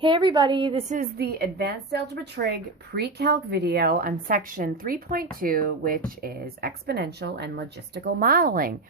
Hey everybody, this is the Advanced Algebra Trig Pre-Calc video on section 3.2, which is Exponential and Logistical Modeling.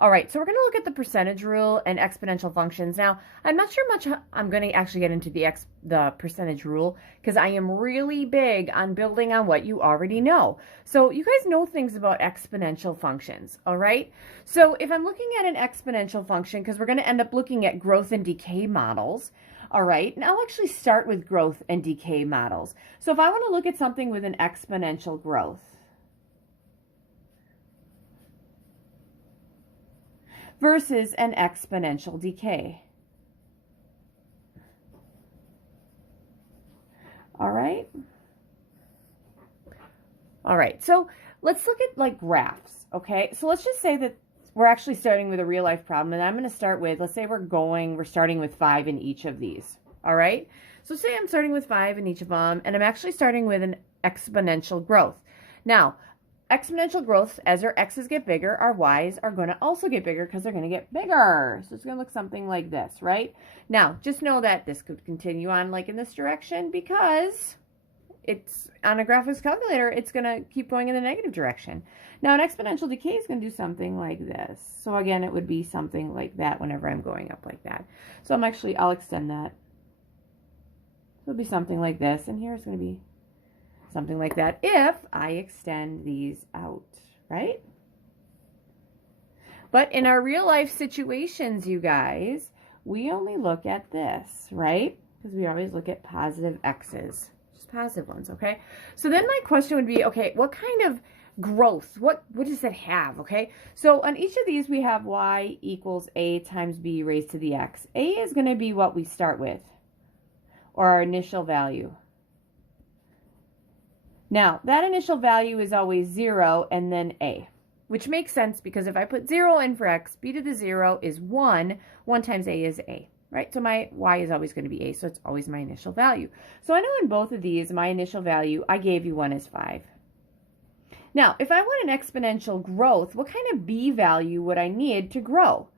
Alright, so we're going to look at the percentage rule and exponential functions. Now, I'm not sure much I'm going to actually get into the percentage rule because I am really big on building on what you already know. So you guys know things about exponential functions, alright? So if I'm looking at an exponential function, because we're going to end up looking at growth and decay models, all right, now I'll actually start with growth and decay models. So if I want to look at something with an exponential growth versus an exponential decay. All right. All right, so let's look at like graphs, okay? So let's just say that we're actually starting with a real life problem, and I'm going to start with, let's say we're starting with 5 in each of these, all right? So say I'm starting with 5 in each of them, and I'm actually starting with an exponential growth. Now, exponential growth, as our x's get bigger, our y's are going to also get bigger because they're going to get bigger. So it's going to look something like this, right? Now, just know that this could continue on like in this direction because it's on a graphics calculator, it's going to keep going in the negative direction. Now, an exponential decay is going to do something like this. So again, it would be something like that whenever I'm going up like that. So I'll extend that. It'll be something like this, and here it's going to be something like that if I extend these out, right? But in our real life situations, you guys, we only look at this, right? Because we always look at positive x's. Positive ones, okay? So then my question would be, okay, what kind of growth, what does it have, okay? So on each of these we have y equals a times b raised to the x. A is going to be what we start with, or our initial value. Now, that initial value is always 0 and then a, which makes sense because if I put 0 in for x, b to the 0 is 1. 1 times a is a. Right, so my y is always going to be a, so it's always my initial value. So I know in both of these, my initial value, I gave you one as 5. Now, if I want an exponential growth, what kind of b value would I need to grow?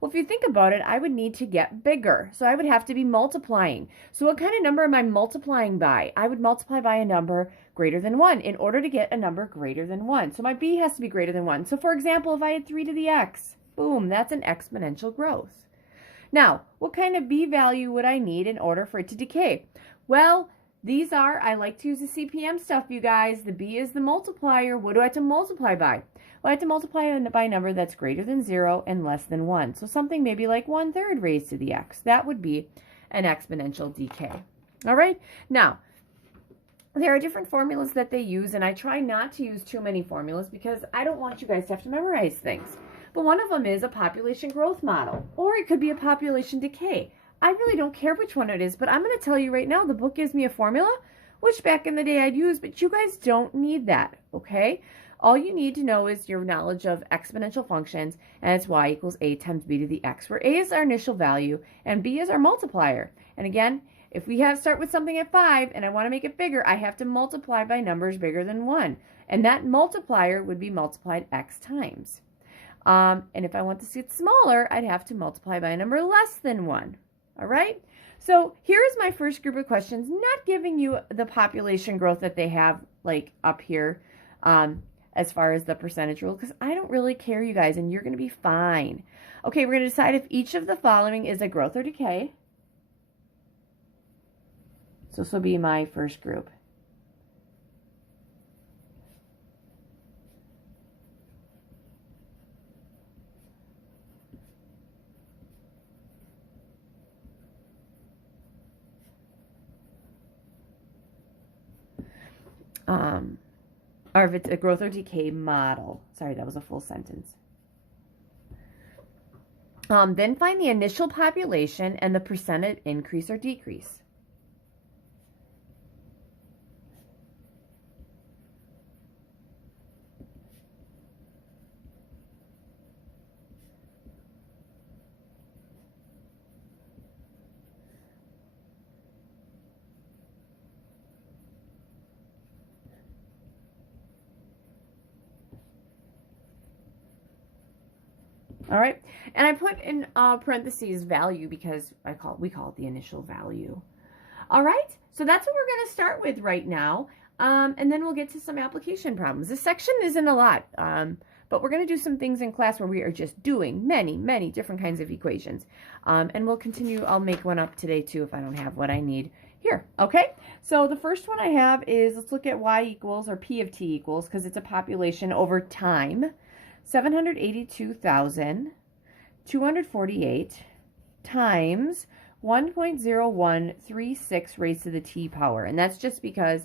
Well, if you think about it, I would need to get bigger. So I would have to be multiplying. So what kind of number am I multiplying by? I would multiply by a number greater than 1 in order to get a number greater than 1. So my b has to be greater than 1. So for example, if I had 3 to the x, boom, that's an exponential growth. Now, what kind of b value would I need in order for it to decay? Well, these are, I like to use the CPM stuff, you guys. The b is the multiplier. What do I have to multiply by? Well, I have to multiply by a number that's greater than 0 and less than 1. So something maybe like 1/3 raised to the x. That would be an exponential decay. All right? Now, there are different formulas that they use, and I try not to use too many formulas because I don't want you guys to have to memorize things. But one of them is a population growth model, or it could be a population decay. I really don't care which one it is, but I'm going to tell you right now, the book gives me a formula, which back in the day I'd use, but you guys don't need that, okay? All you need to know is your knowledge of exponential functions, and it's y equals a times b to the x, where a is our initial value, and b is our multiplier. And again, if we start with something at 5, and I want to make it bigger, I have to multiply by numbers bigger than 1. And that multiplier would be multiplied x times. And if I want to see it smaller, I'd have to multiply by a number less than 1. All right? So here's my first group of questions, not giving you the population growth that they have like up here as far as the percentage rule, because I don't really care, you guys, and you're going to be fine. Okay, we're going to decide if each of the following is a growth or decay. So this will be my first group. Or if it's a growth or decay model. Sorry, that was a full sentence. Then find the initial population and the percentage increase or decrease. All right, and I put in parentheses value because we call it the initial value. All right, so that's what we're going to start with right now. And then we'll get to some application problems. This section isn't a lot, but we're going to do some things in class where we are just doing many, many different kinds of equations. And we'll continue. I'll make one up today too if I don't have what I need here. Okay, so the first one I have is, let's look at y equals, or P of t equals, because it's a population over time, 782,248 times 1.0136 raised to the t power. And that's just because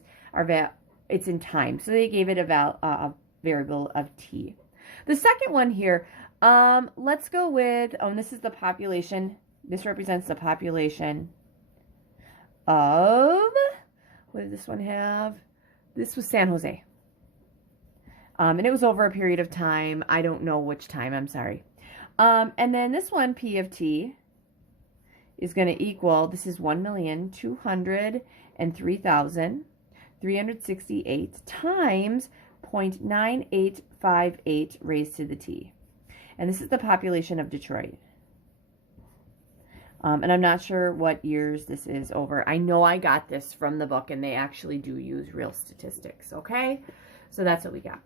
it's in time. So they gave it a variable of t. The second one here, let's go with, and this is the population. This represents the population of, what did this one have? This was San Jose. And it was over a period of time. I don't know which time, I'm sorry. And then this one, P of t, is going to equal, this is 1,203,368 times 0.9858 raised to the t. And this is the population of Detroit. And I'm not sure what years this is over. I know I got this from the book, and they actually do use real statistics, okay? So that's what we got.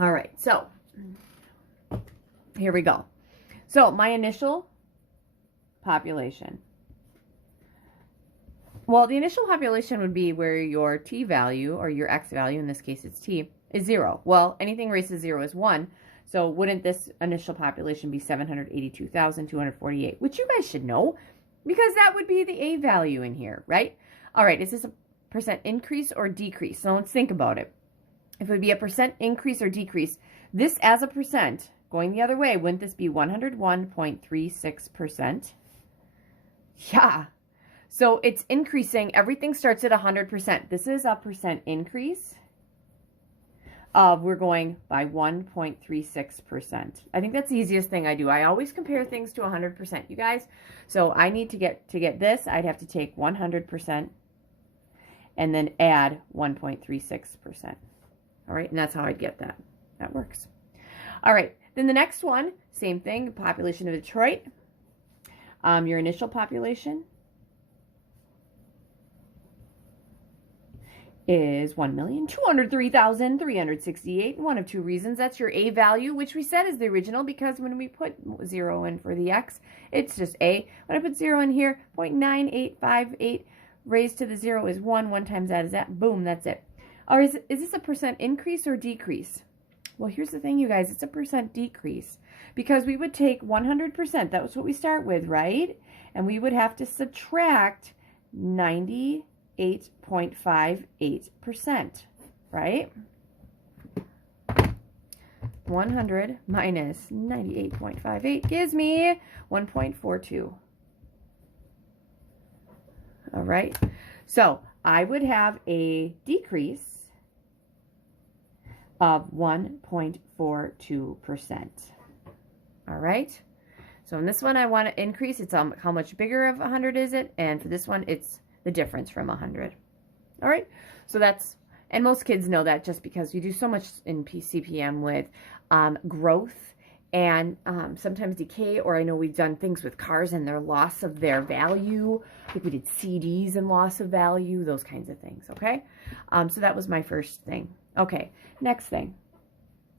All right, so here we go. So my initial population. Well, the initial population would be where your t value, or your x value, in this case it's t, is 0. Well, anything raised to 0 is 1. So wouldn't this initial population be 782,248, which you guys should know, because that would be the a value in here, right? All right, is this a percent increase or decrease? So let's think about it. If it would be a percent increase or decrease, this as a percent, going the other way, wouldn't this be 101.36%? Yeah. So it's increasing. Everything starts at 100%. This is a percent increase. We're going by 1.36%. I think that's the easiest thing I do. I always compare things to 100%, you guys. So I need to get this, I'd have to take 100% and then add 1.36%. All right, and that's how I'd get that. That works. All right, then the next one, same thing, population of Detroit. Your initial population is 1,203,368. One of two reasons. That's your a value, which we said is the original, because when we put 0 in for the x, it's just a. When I put 0 in here, 0.9858 raised to the 0 is 1. 1 times that is that. Boom, that's it. Or is this a percent increase or decrease? Well, here's the thing, you guys. It's a percent decrease, because we would take 100%. That was what we start with, right? And we would have to subtract 98.58%, right? 100 minus 98.58 gives me 1.42. All right. So I would have a decrease of 1.42%. All right. So in this one, I want to increase. It's how much bigger of 100 is it? And for this one, it's the difference from 100. All right. So that's, and most kids know that, just because we do so much in CPM with growth and sometimes decay, or I know we've done things with cars and their loss of their value. I think we did CDs and loss of value, those kinds of things, okay? So that was my first thing. Okay, next thing.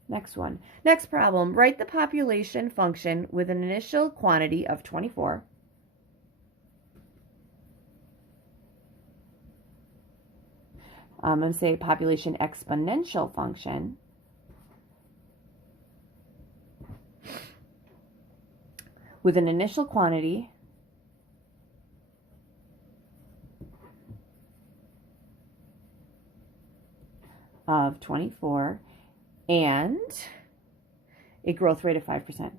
Next one. Next problem. Write the population function with an initial quantity of 24. I'm going to say population exponential function with an initial quantity of 24 and a growth rate of 5%.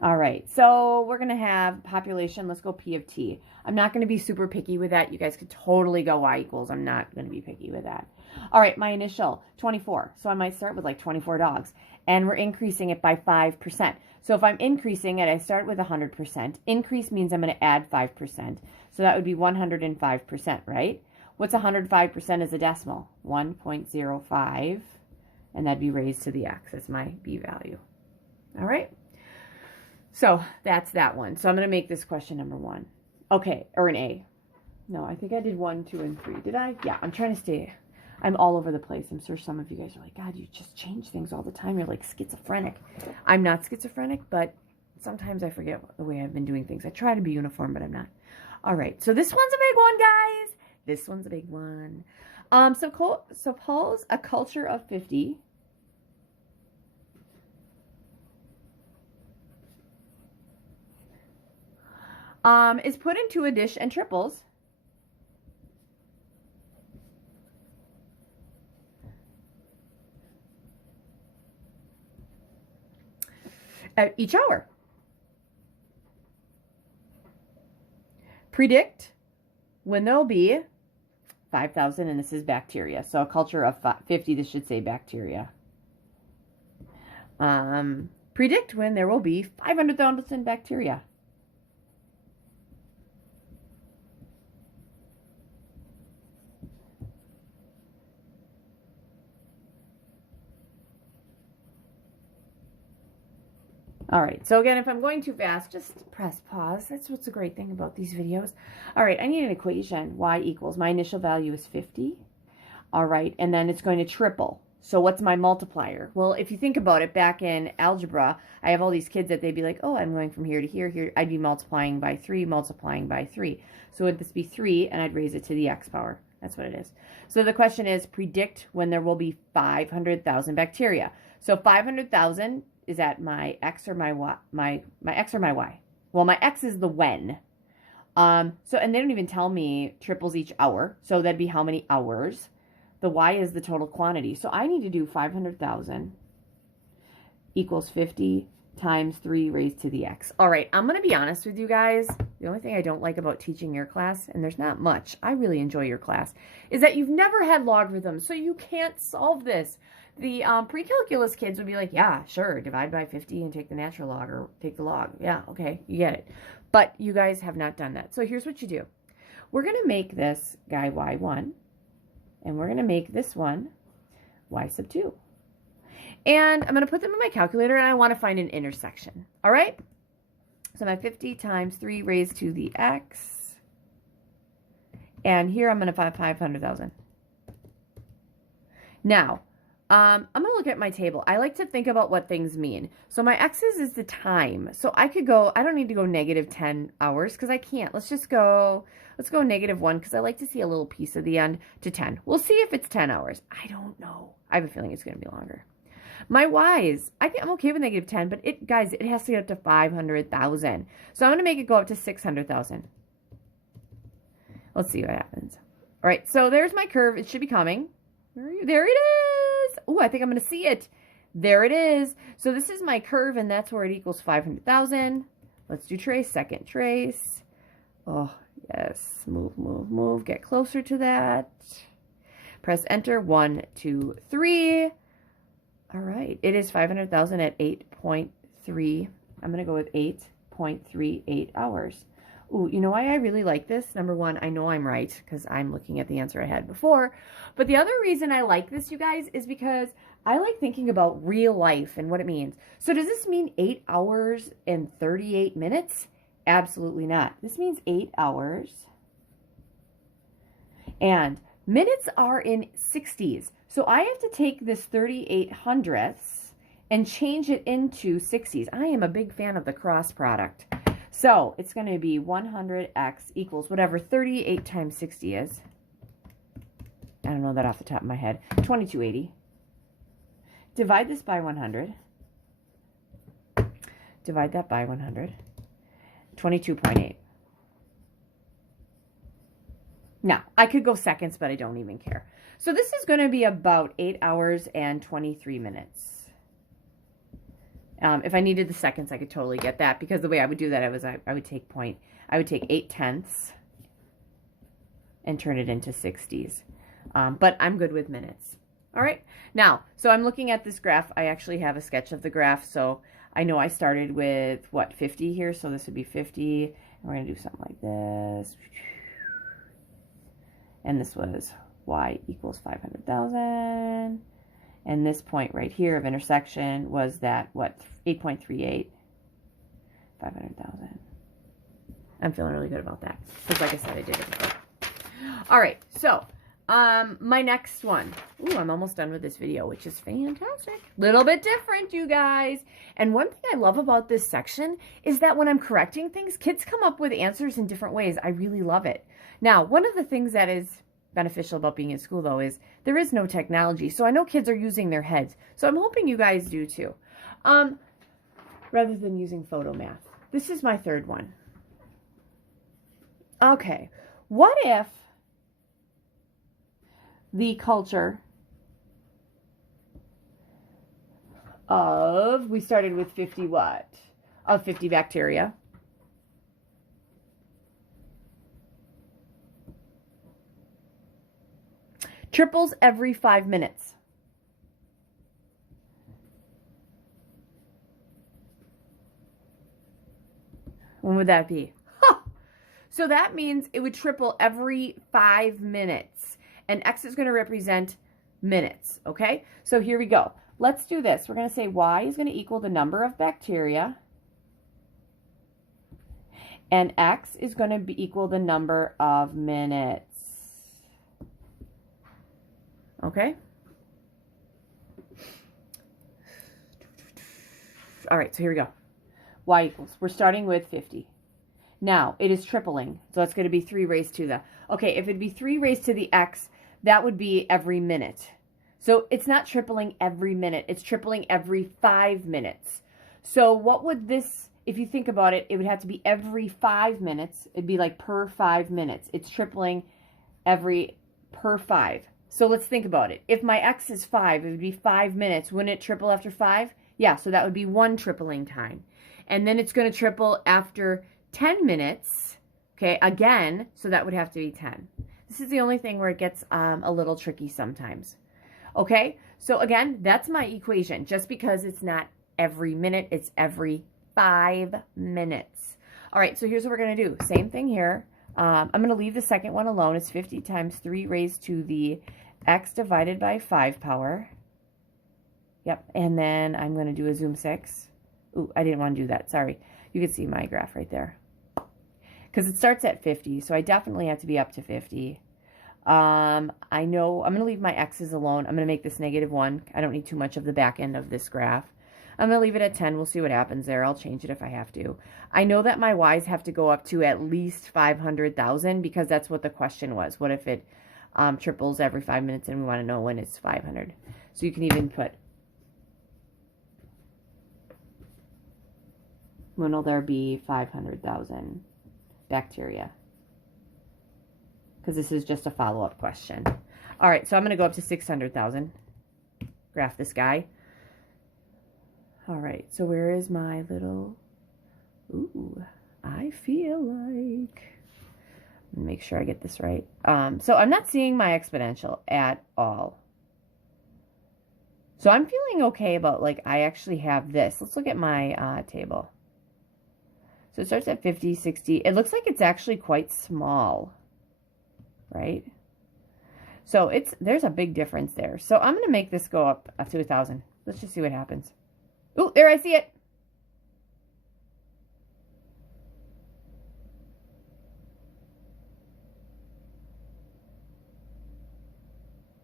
All right, so we're going to have population. Let's go P of t. I'm not going to be super picky with that. You guys could totally go y equals. I'm not going to be picky with that. All right, my initial, 24. So I might start with like 24 dogs. And we're increasing it by 5%. So if I'm increasing it, I start with 100%. Increase means I'm going to add 5%. So that would be 105%, right? What's 105% as a decimal? 1.05. And that'd be raised to the x. That's my b value. All right. So that's that one. So I'm going to make this question number 1. Okay, or an A. No, I think I did 1, 2, and 3. Did I? Yeah, I'm trying to stay. I'm all over the place. I'm sure some of you guys are like, God, you just change things all the time. You're like schizophrenic. I'm not schizophrenic, but sometimes I forget the way I've been doing things. I try to be uniform, but I'm not. All right, so this one's a big one, guys. This one's a big one. Suppose a culture of 50 is put into a dish and triples at each hour. Predict when there'll be 5,000, and this is bacteria. So a culture of 50, this should say bacteria. Predict when there will be 500,000 bacteria. All right, so again, if I'm going too fast, just press pause. That's what's a great thing about these videos. All right, I need an equation. Y equals, my initial value is 50. All right, and then it's going to triple. So what's my multiplier? Well, if you think about it, back in algebra, I have all these kids that they'd be like, oh, I'm going from here to here, here. I'd be multiplying by 3, multiplying by 3. So would this be 3, and I'd raise it to the x power. That's what it is. So the question is, predict when there will be 500,000 bacteria. So 500,000 is that my x or my y? My x or my y? Well, my x is the when. And they don't even tell me triples each hour. So that'd be how many hours. The y is the total quantity. So I need to do 500,000 equals 50 times 3 raised to the x. All right, I'm going to be honest with you guys. The only thing I don't like about teaching your class, and there's not much, I really enjoy your class, is that you've never had logarithms, so you can't solve this. The pre-calculus kids would be like, yeah, sure, divide by 50 and take the natural log, or take the log. Yeah, okay, you get it. But you guys have not done that. So here's what you do. We're going to make this guy y1, and we're going to make this one y sub 2. And I'm going to put them in my calculator, and I want to find an intersection. All right? So my 50 times 3 raised to the x. And here I'm going to find 500,000. Now, I'm going to look at my table. I like to think about what things mean. So my x's is the time. So I could go, I don't need to go negative 10 hours because I can't. Let's go negative 1 because I like to see a little piece of the end to 10. We'll see if it's 10 hours. I don't know. I have a feeling it's going to be longer. My y's, I'm okay with negative 10, but guys, it has to get up to 500,000. So I'm going to make it go up to 600,000. Let's see what happens. All right, so there's my curve. It should be coming. There it is. Oh, I think I'm going to see it. There it is. So this is my curve, and that's where it equals 500,000. Let's do trace, second trace. Oh, yes. Move, move, move. Get closer to that. Press enter. 1, 2, 3. All right. It is 500,000 at 8.3. I'm going to go with 8.38 hours. Ooh, you know why I really like this? Number one, I know I'm right because I'm looking at the answer I had before. But the other reason I like this, you guys, is because I like thinking about real life and what it means. So does this mean 8 hours and 38 minutes? Absolutely not. This means 8 hours. And minutes are in 60s. So I have to take this 38 hundredths and change it into 60s. I am a big fan of the cross product. So it's going to be 100x equals whatever 38 times 60 is. I don't know that off the top of my head. 2280. Divide this by 100. Divide that by 100. 22.8. Now, I could go seconds, but I don't even care. So this is going to be about 8 hours and 23 minutes. If I needed the seconds, I could totally get that, because the way I would do that, I would take 8 tenths and turn it into 60s. But I'm good with minutes. All right. Now, so I'm looking at this graph. I actually have a sketch of the graph. So I know I started with, what, 50 here. So this would be 50. And we're going to do something like this. And this was y equals 500,000. And this point right here of intersection was that, what, 8.38 500,000. I'm feeling really good about that. Because like I said, I did it before. All right, so my next one. Ooh, I'm almost done with this video, which is fantastic. Little bit different, you guys. And one thing I love about this section is that when I'm correcting things, kids come up with answers in different ways. I really love it. Now, one of the things that is beneficial about being in school, though, is there is no technology. So I know kids are using their heads. So I'm hoping you guys do, too. Rather than using photo math. This is my third one. Okay, what if the culture of, we started with 50 what? Of 50 bacteria. Triples every 5 minutes. When would that be? Huh. So that means it would triple every 5 minutes. And X is going to represent minutes, okay? So here we go. Let's do this. We're going to say Y is going to equal the number of bacteria. And X is going to be equal the number of minutes. Okay? All right, so here we go. Y equals, we're starting with 50. Now, it is tripling, so it's going to be 3 raised to the, okay, if it'd be 3 raised to the X, that would be every minute. So it's not tripling every minute, it's tripling every 5 minutes. So what would this, if you think about it, it would have to be every 5 minutes. It'd be like per 5 minutes. It's tripling every per 5. So let's think about it. If my X is 5, it would be 5 minutes. Wouldn't it triple after 5? Yeah, so that would be 1 tripling time. And then it's going to triple after 10 minutes, okay, again, so that would have to be 10. This is the only thing where it gets a little tricky sometimes. Okay, so again, that's my equation. Just because it's not every minute, it's every 5 minutes. All right, so here's what we're going to do. Same thing here. I'm going to leave the second one alone. It's 50 times 3 raised to the X divided by 5 power. Yep, and then I'm going to do a zoom 6. Ooh, I didn't want to do that. Sorry. You can see my graph right there. Because it starts at 50, so I definitely have to be up to 50. I know I'm going to leave my X's alone. I'm going to make this -1. I don't need too much of the back end of this graph. I'm going to leave it at 10. We'll see what happens there. I'll change it if I have to. I know that my Y's have to go up to at least 500,000 because that's what the question was. What if it triples every 5 minutes and we want to know when it's 500? So you can even put, when will there be 500,000 bacteria? Because this is just a follow-up question. All right, so I'm going to go up to 600,000. Graph this guy. All right, so where is my little... Ooh, I feel like... Make sure I get this right. So I'm not seeing my exponential at all. So I'm feeling okay about, like, I actually have this. Let's look at my table. So it starts at 50, 60. It looks like it's actually quite small, right? So there's a big difference there. So I'm going to make this go up to 1,000. Let's just see what happens. Oh, there, I see it.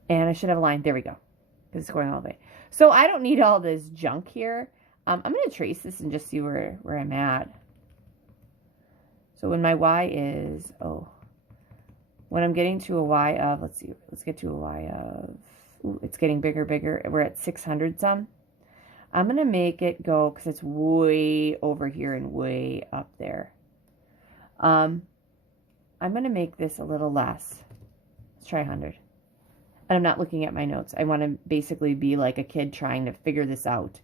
And I should have a line. There we go. Because it's going all the way. So I don't need all this junk here. I'm going to trace this and just see where I'm at. So when my Y is, when I'm getting to a Y of, let's see, let's get to a Y of, ooh, it's getting bigger, bigger. We're at 600 some. I'm going to make it go, because it's way over here and way up there. I'm going to make this a little less. Let's try 100. And I'm not looking at my notes. I want to basically be like a kid trying to figure this out.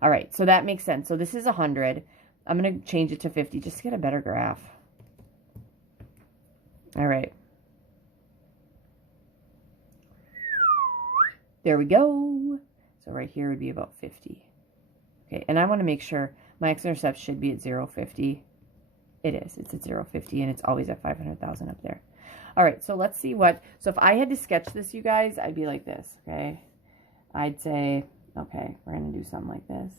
All right, so that makes sense. So this is 100. I'm going to change it to 50 just to get a better graph. All right. There we go. So right here would be about 50. Okay, and I want to make sure my x-intercept should be at 0.50. It is. It's at 0.50, and it's always at 500,000 up there. All right, so let's see what... So if I had to sketch this, you guys, I'd be like this, okay? I'd say, okay, we're going to do something like this.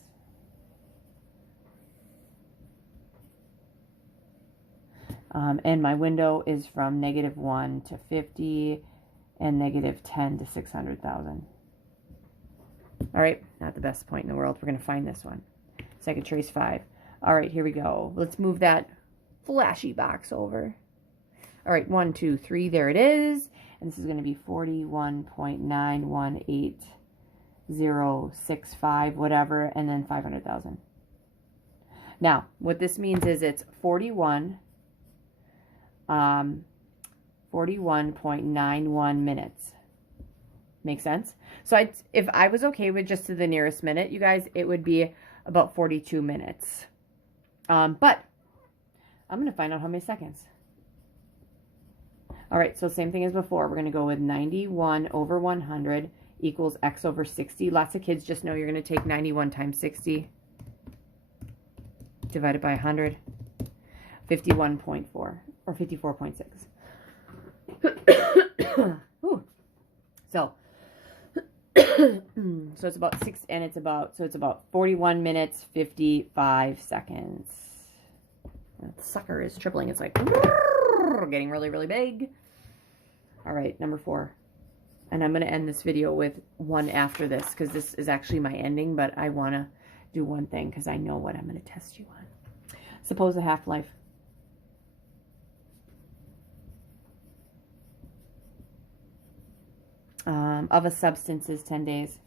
And my window is from -1 to 50 and -10 to 600,000. All right, not the best point in the world. We're going to find this one. Second trace 5. All right, here we go. Let's move that flashy box over. All right, 1, 2, 3, there it is. And this is going to be 41.918065, whatever, and then 500,000. Now, what this means is it's 41.91 minutes. Make sense? So if I was okay with just to the nearest minute, you guys, it would be about 42 minutes. But I'm going to find out how many seconds. All right, so same thing as before. We're going to go with 91 over 100 equals x over 60. Lots of kids just know you're going to take 91 times 60 divided by 100. 51.4 or 54.6. So it's about 6, and it's about 41 minutes 55 seconds. That sucker is tripling. It's like getting really, really big. All right, number 4. And I'm going to end this video with one after this because this is actually my ending, but I want to do one thing because I know what I'm going to test you on. Suppose a half-life. Of a substance is 10 days.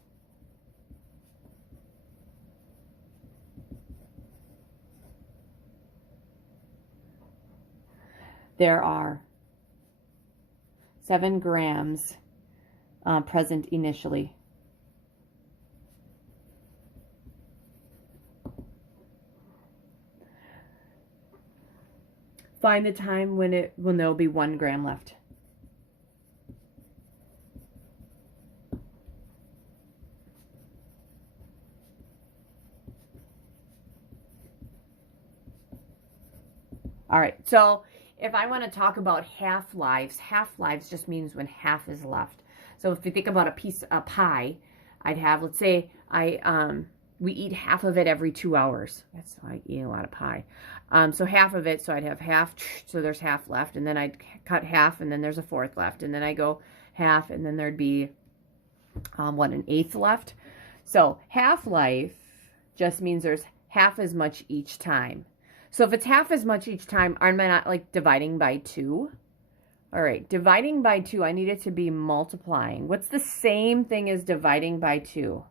There are 7 grams present initially. Find the time when there will be 1 gram left. All right, so if I want to talk about half-lives, half-lives just means when half is left. So if you think about a piece of pie, I'd have, let's say, we eat half of it every 2 hours. That's why I eat a lot of pie. So half of it, so I'd have half, so there's half left, and then I'd cut half, and then there's a fourth left, and then I go half, and then there'd be, what, an eighth left? So half-life just means there's half as much each time. So if it's half as much each time, aren't I not like dividing by 2? All right, dividing by 2, I need it to be multiplying. What's the same thing as dividing by 2?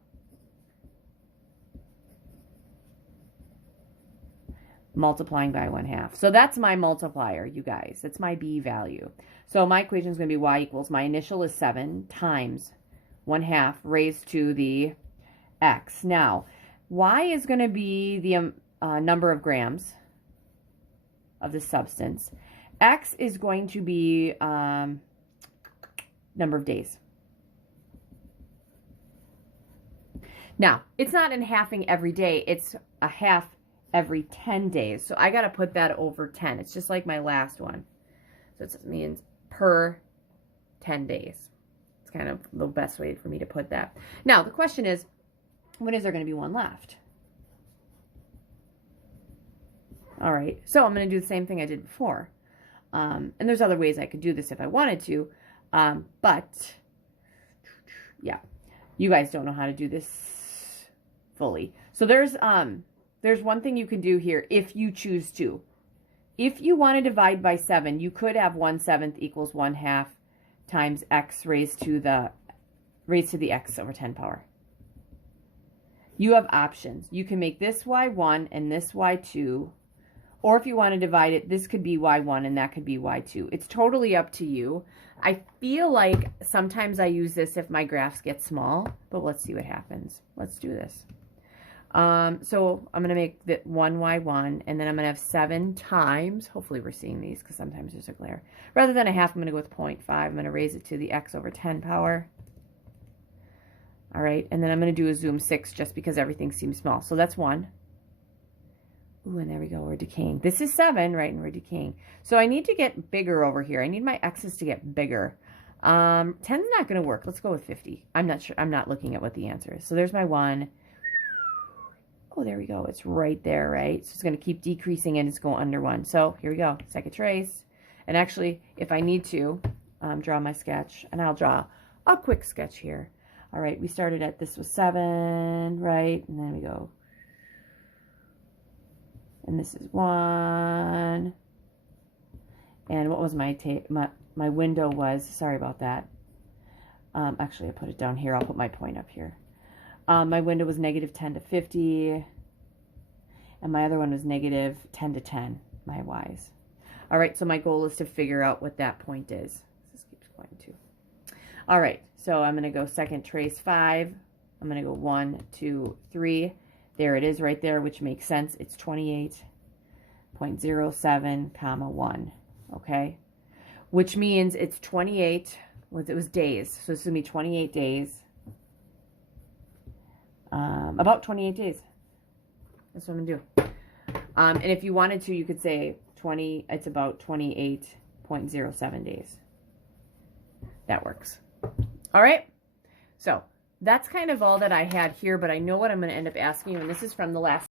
Multiplying by 1/2. So that's my multiplier, you guys. It's my B value. So my equation is going to be y equals, my initial is 7 times 1/2 raised to the x. Now, y is going to be the number of grams of the substance. X is going to be number of days. Now, it's not in halving every day. It's a half every 10 days. So I got to put that over 10. It's just like my last one. So it means per 10 days. It's kind of the best way for me to put that. Now, the question is, when is there going to be 1 left? All right, so I'm going to do the same thing I did before. And there's other ways I could do this if I wanted to. But, yeah, you guys don't know how to do this fully. So there's one thing you can do here if you choose to. If you want to divide by 7, you could have 1/7 equals 1/2 times x raised to the x over 10 power. You have options. You can make this y1 and this y2. Or if you want to divide it, this could be y1 and that could be y2. It's totally up to you. I feel like sometimes I use this if my graphs get small, but let's see what happens. Let's do this. So I'm going to make the 1y1, and then I'm going to have 7 times, hopefully we're seeing these because sometimes there's a glare. Rather than a half, I'm going to go with 0.5. I'm going to raise it to the x over 10 power. All right, and then I'm going to do a zoom 6 just because everything seems small. So that's 1. Ooh, and there we go, we're decaying. This is 7, right, and we're decaying. So I need to get bigger over here. I need my x's to get bigger. 10's not going to work. Let's go with 50. I'm not sure. I'm not looking at what the answer is. So there's my 1. Oh, there we go. It's right there, right? So it's going to keep decreasing and it's going under 1. So here we go. Second trace. And actually, if I need to, draw my sketch, and I'll draw a quick sketch here. All right, we started at, this was 7, right? And then we go, and this is 1. And what was my window was, sorry about that. Actually, I put it down here. I'll put my point up here. My window was -10 to 50. And my other one was -10 to 10, my y's. All right, so my goal is to figure out what that point is. This keeps going too. All right, so I'm going to go second trace 5. I'm going to go 1, 2, 3. There it is right there, which makes sense. It's 28.07, comma 1. Okay, which means it's 28. It was days, so it's going to be 28 days. About 28 days. That's what I'm going to do. And if you wanted to, you could say it's about 28.07 days. That works. All right. So that's kind of all that I had here, but I know what I'm going to end up asking you, and this is from the last